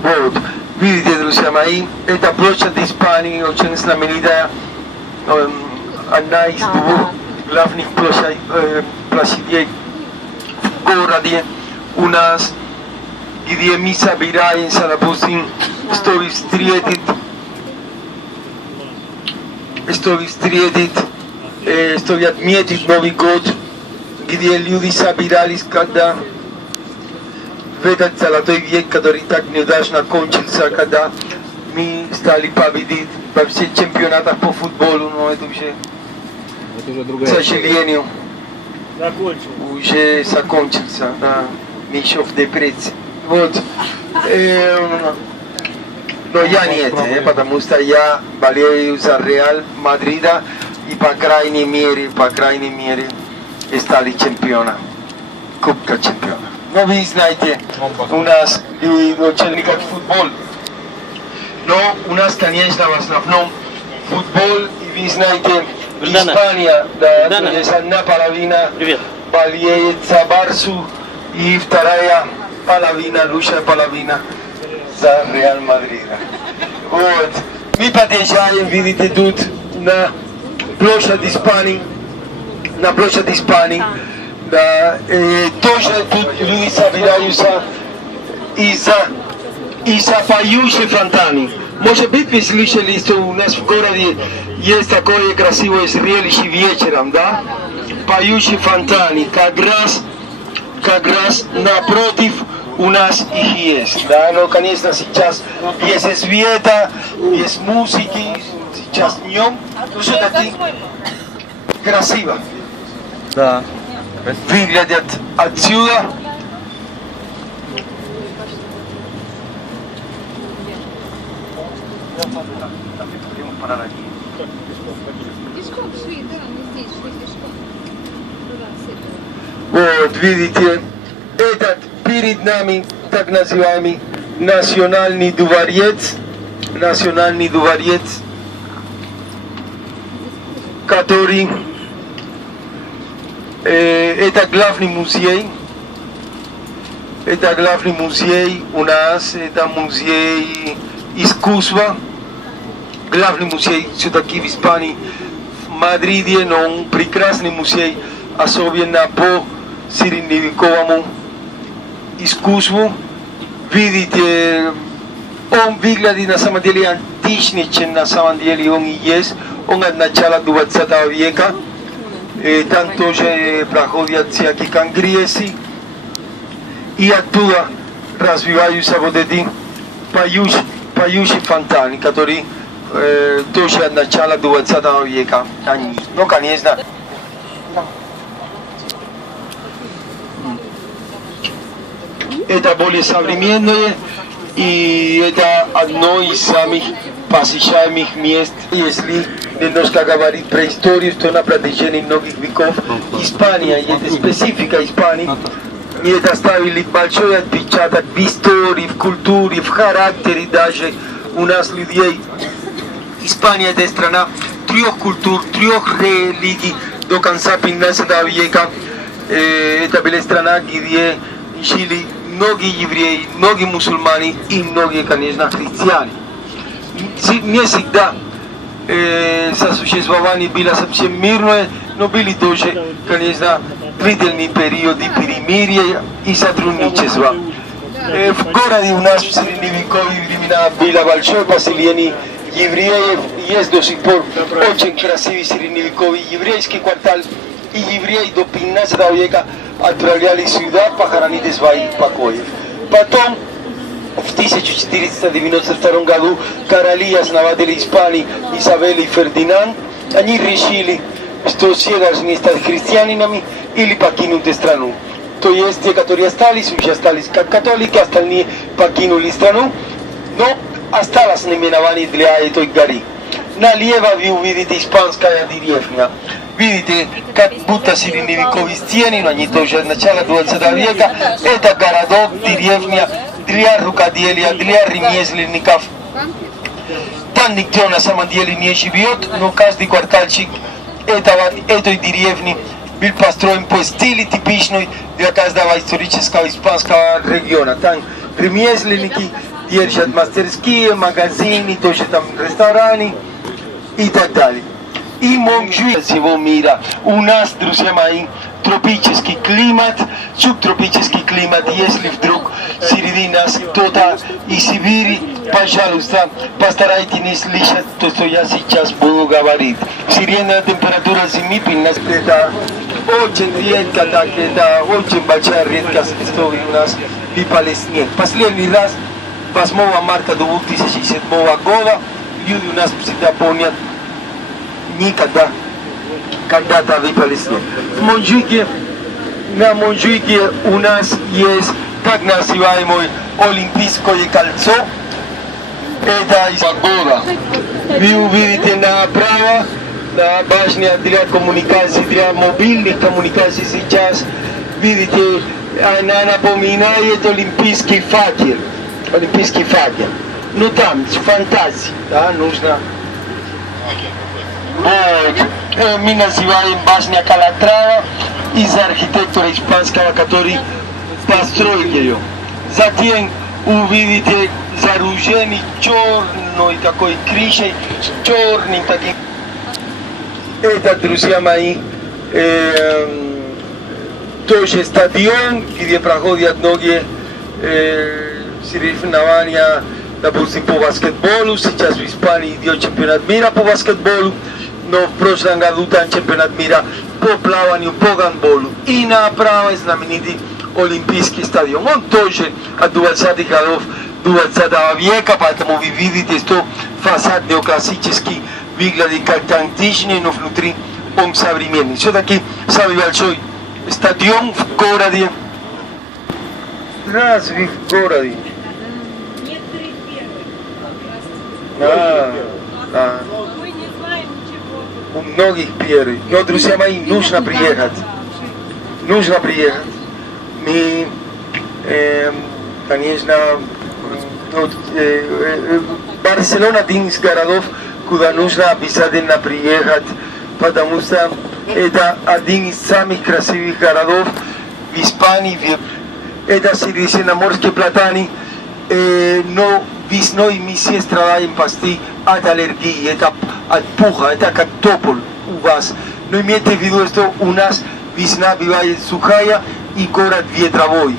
Вот, видите, друзья мои, это площадь Испании, очень знаменитая, одна из двух главных площадей в городе. У нас, где мы собираемся, допустим, чтобы встретить, чтобы отметить Новый год, где люди собирались, когда в этот золотой век, который так неудачно кончился, когда мы стали победить во всех чемпионатах по футболу, но это уже, к сожалению, уже закончился, да, мы еще в депрессии. Вот. Но я нет, потому что я болею за Реал Мадрида и по крайней мере стали чемпионом, Кубка чемпиона. Но вы знаете, у нас очень как футбол, но у нас, конечно, в основном футбол, и вы знаете, Испания, да, то есть одна половина болеет за Барсу, и вторая половина, лучшая половина за Реал Мадрида. Вот. Мы подъезжаем, видите, тут на площадь Испании, да, тоже тут люди собираются из-за поющей фонтаны. Может быть, вы слышали, что у нас в городе есть такое красивое зрелище вечером, да? Поющие фонтаны, как раз напротив у нас их есть, да? Но, конечно, сейчас есть света, есть музыки, сейчас днем, все-таки красиво. Да. Выглядят отсюда. Вот, видите, этот перед нами так называемый национальный дворец, который это главный музей у нас, это музей искусства, главный музей все-таки в Испании, в Мадриде, но un прекрасный музей, особенно по средневековому искусству. Видите, он выглядит на самом деле античный, чем на самом деле он и есть, он от начала 20 века. Там тоже проходят всякие конгрессы, и оттуда развиваются вот эти поющие фонтаны, которые тоже от начала 20 века. Ну, конечно, это более современное, и это одно из самых посещаемых мест, если немножко говорить про историю, что на протяжении многих веков Испания, и это специфика Испании, и это оставили большой отпечаток в истории, в культуре, в характере даже у нас людей. Испания это страна трех культур, трех религий до конца 15 века. Это была страна, где жили многие евреи, многие мусульмане и многие, конечно, христиане. Не всегда сосуществование было совсем мирное, но были тоже, конечно, длительные периоды перемирия и сотрудничества. В городе у нас в средневековые времена было большое поселение евреев, есть до сих пор очень красивый средневековый еврейский квартал, и евреи до 15 века отправлялись сюда похоронить своих покоев. Потом, в 1492 году, короли основатели Испании Изабелла и Фердинанд, они решили, что все должны стать христианами или покинуть страну. То есть те, которые остались, уже остались как католики, остальные покинули страну, но осталось наименование для этой горы. Налево вы увидите испанская деревня. Видите, как будто средневековые стены, но они тоже от начала 20 века. Это городок, деревня для рукоделия, для ремесленников. Там никто на самом деле не живет, но каждый квартальчик этой деревни был построен по стилю типичной для каждого исторического испанского региона. Там ремесленники держат мастерские, магазины, тоже там рестораны и так далее. И Монжуик всего мира. У нас, друзья мои, тропический климат, субтропический климат. Если вдруг среди нас кто-то из Сибири, пожалуйста, постарайтесь не слышать то, что я сейчас буду говорить. Средняя температура зимы это очень редко, так это очень большая редкость, что у нас выпали снег. Последний раз 8 марта 2007 года люди у нас всегда помнят, никогда когда-то выпали снег. В Монжуике, на Монжуике у нас есть так называемое Олимпийское кольцо. Это из погода. Вы увидите направо, на башня для коммуникации, для мобильных коммуникаций сейчас. Видите, она напоминает олимпийский факел. Олимпийский факел. Ну там, фантазия, да, нужно. Вот. Мы называем башня Калатрава из архитектора испанского, который построил ее. Затем увидите сооружение черной такой крышей, черным таким. Это, друзья мои, тоже стадион, где проходят многие соревнования, допустим, по баскетболу. Сейчас в Испании идет чемпионат мира по баскетболу, но в прошлом году там чемпионат мира по плаванию, по гандболу. И направо знаменитый Олимпийский стадион. Он тоже от 20-х годов 20 века, поэтому вы видите, что фасад неоклассический выглядит как античный, но внутри он современный. Все-таки самый большой стадион в городе. Разве в городе? Некоторые первые. Мы не знаем ничего. У многих первых. Но, друзья мои, нужно приехать. Нужно приехать. Мы, конечно, Барселона один из городов, куда нужно обязательно приехать, потому что это один из самых красивых городов в Испании. Это средиземноморские платаны, но весной мы все страдаем почти от аллергии, это от пуха, это как тополь у вас. Но имейте в виду, что у нас весна бывает сухая и город ветровой.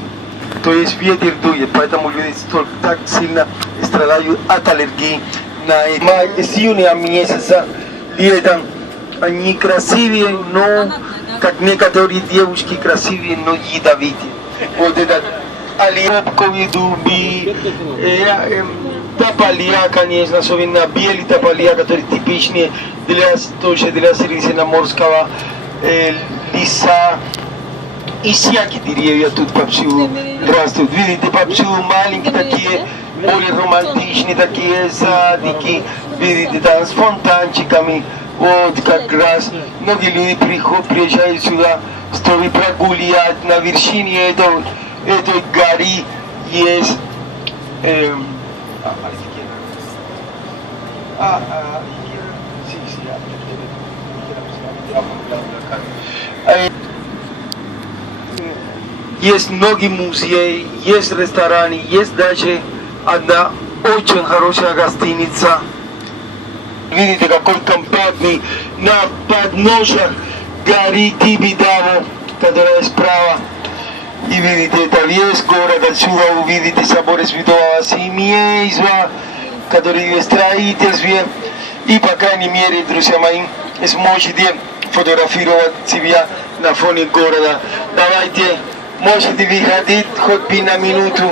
То есть ветер дует, поэтому люди так сильно страдают от аллергии. С июня месяца летом они красивые, но как некоторые девушки красивые, но ядовитые. Вот этот оливковые дубы, тополя, конечно, особенно белые тополя, которые типичные тоже для средиземноморского леса. И всякие деревья тут повсюду растут. Видите, повсюду маленькие такие, более романтичные такие садики. Видите, там с фонтанчиками. Вот как раз многие люди приезжают сюда, чтобы прогулять на вершине этой горы. Есть есть многие музеи, есть рестораны, есть даже одна очень хорошая гостиница. Видите, какой компактный на подножьях горы Тибидаво, которая справа. И видите, это весь город, отсюда увидите собор Святого Семейства, который в строительстве. И, по крайней мере, друзья мои, сможете фотографировать себя на фоне города. Давайте, можете выходить хоть бы на минуту.